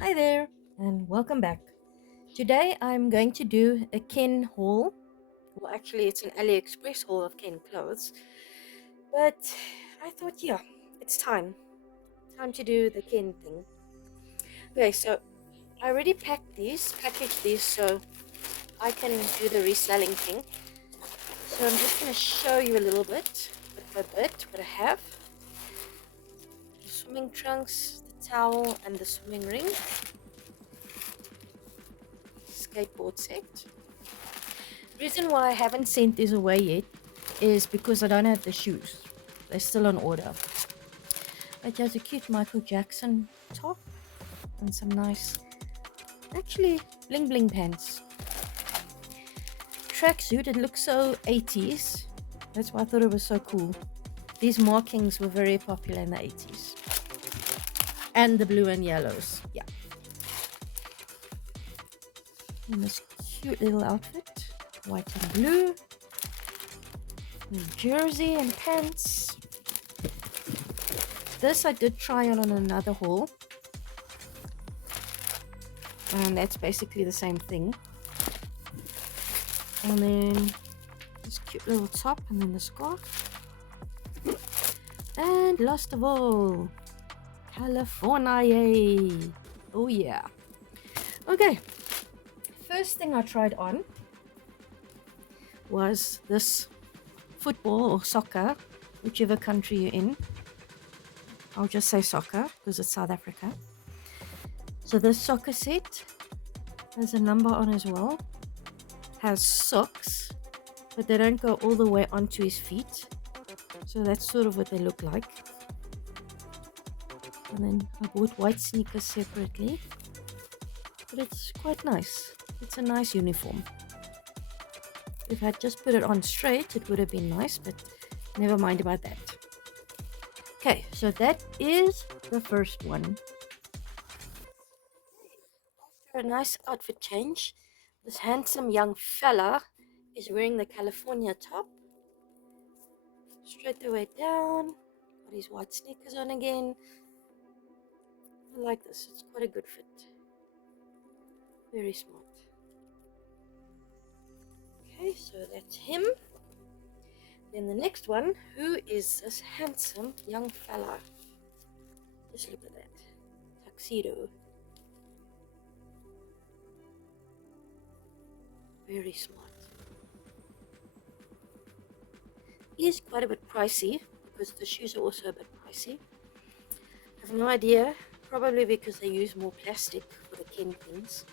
Hi there, and welcome back. Today I'm going to do a Ken haul. Well, actually, it's an AliExpress haul of Ken clothes. But I thought, yeah, it's time. Time to do the Ken thing. Okay, so I already packaged these so I can do the reselling thing. So I'm just going to show you a little bit by bit, what I have. The swimming trunks, the towel, and the swimming ring. Skateboard set. Reason why I haven't sent these away yet is because I don't have the shoes. They're still on order. It has a cute Michael Jackson top and some nice, actually, bling bling pants. Tracksuit, it looks so 80s. That's why I thought it was so cool. These markings were very popular in the 80s. And the blue and yellows. Yeah. And this cute little outfit. White and blue. Jersey and pants. This I did try on another haul. And that's basically the same thing. And then this cute little top and then the scarf. And last of all, California. Oh yeah. Okay. First thing I tried on was this football or soccer, whichever country you're in. I'll just say soccer because it's South Africa. So this soccer set has a number on as well. Has socks, but they don't go all the way onto his feet. So that's sort of what they look like. And then I bought white sneakers separately. But it's quite nice. It's a nice uniform. If I'd just put it on straight, it would have been nice, but never mind about that. Okay, so that is the first one. After a nice outfit change, this handsome young fella is wearing the California top. Straight the way down. Got his white sneakers on again. I like this. It's quite a good fit. Very smart. Okay, so that's him. Then the next one, who is this handsome young fella? Just look at that. Tuxedo. Very smart. He is quite a bit pricey because the shoes are also a bit pricey. I have no idea. Probably because they use more plastic for the Ken things.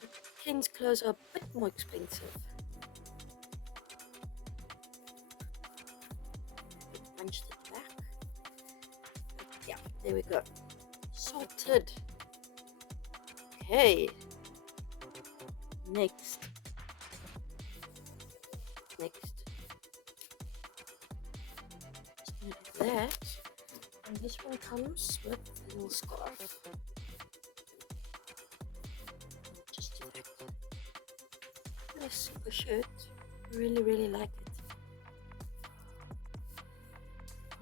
But Ken's clothes are a bit more expensive. Punched it back. Yeah, there we go. Sorted. Okay. Next. Just gonna do that. And this one comes with a little scarf. Just do that. What a super shirt. I really, really like it.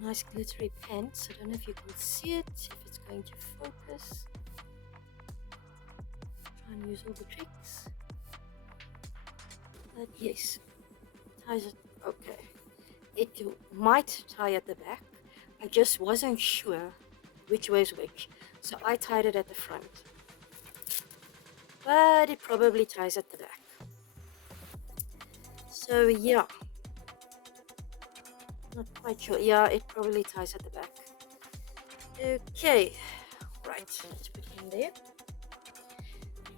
Nice glittery pants. I don't know if you can see it, if it's going to focus. Try and use all the tricks. But yes, ties it. Okay. It might tie at the back. I just wasn't sure which way is which. So I tied it at the front. But it probably ties at the back. So yeah. Not quite sure. Yeah, it probably ties at the back. Okay. Right, let's put him there.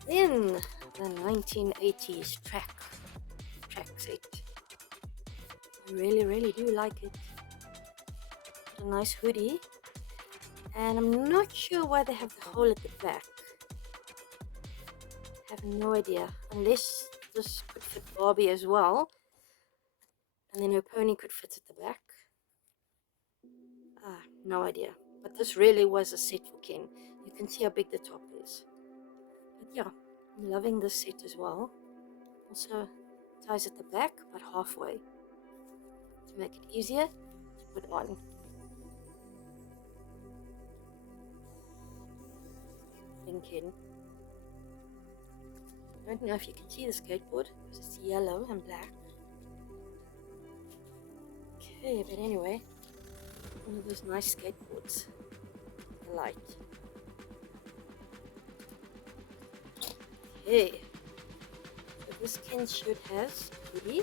Then the 1980s track set. I really, really do like it. A nice hoodie. And I'm not sure why they have the hole at the back. I have no idea. Unless this could fit Barbie as well. And then her pony could fit at the back. No idea. But this really was a set for Ken. You can see how big the top is. But yeah, I'm loving this set as well. Also ties at the back, but halfway. To make it easier to put on. in Ken. I don't know if you can see the skateboard because it's yellow and black. Okay, but anyway, one of those nice skateboards. I like. Okay, so this Ken shirt has hoodie,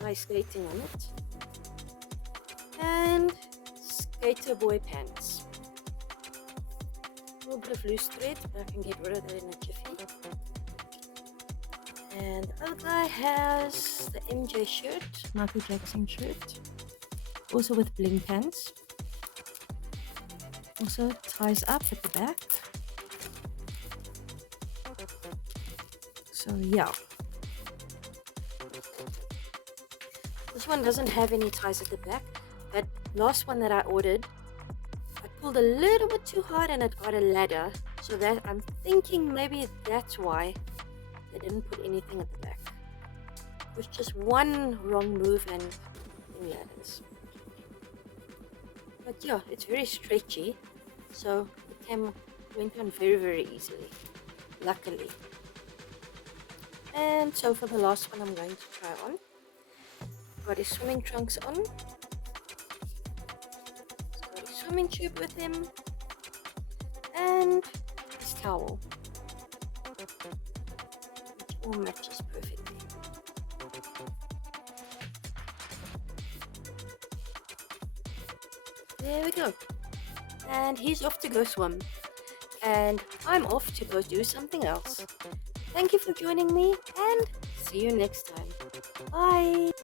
nice skating on it, and skater boy pants. A little bit of loose thread, but I can get rid of that in a jiffy. And the other guy has the MJ shirt, Michael Jackson shirt, also with bling pants. Also ties up at the back. So yeah. This one doesn't have any ties at the back. That last one that I ordered, I pulled a little bit too hard and it got a ladder. So that I'm thinking maybe that's why they didn't put anything at the back. It was just one wrong move and in ladders. But yeah, it's very stretchy, so it went on very, very easily, luckily. And so for the last one I'm going to try on, got his swimming trunks on, got his swimming tube with him, and his towel, which all matches perfectly. There we go. And he's off to go swim. And I'm off to go do something else. Thank you for joining me and see you next time. Bye.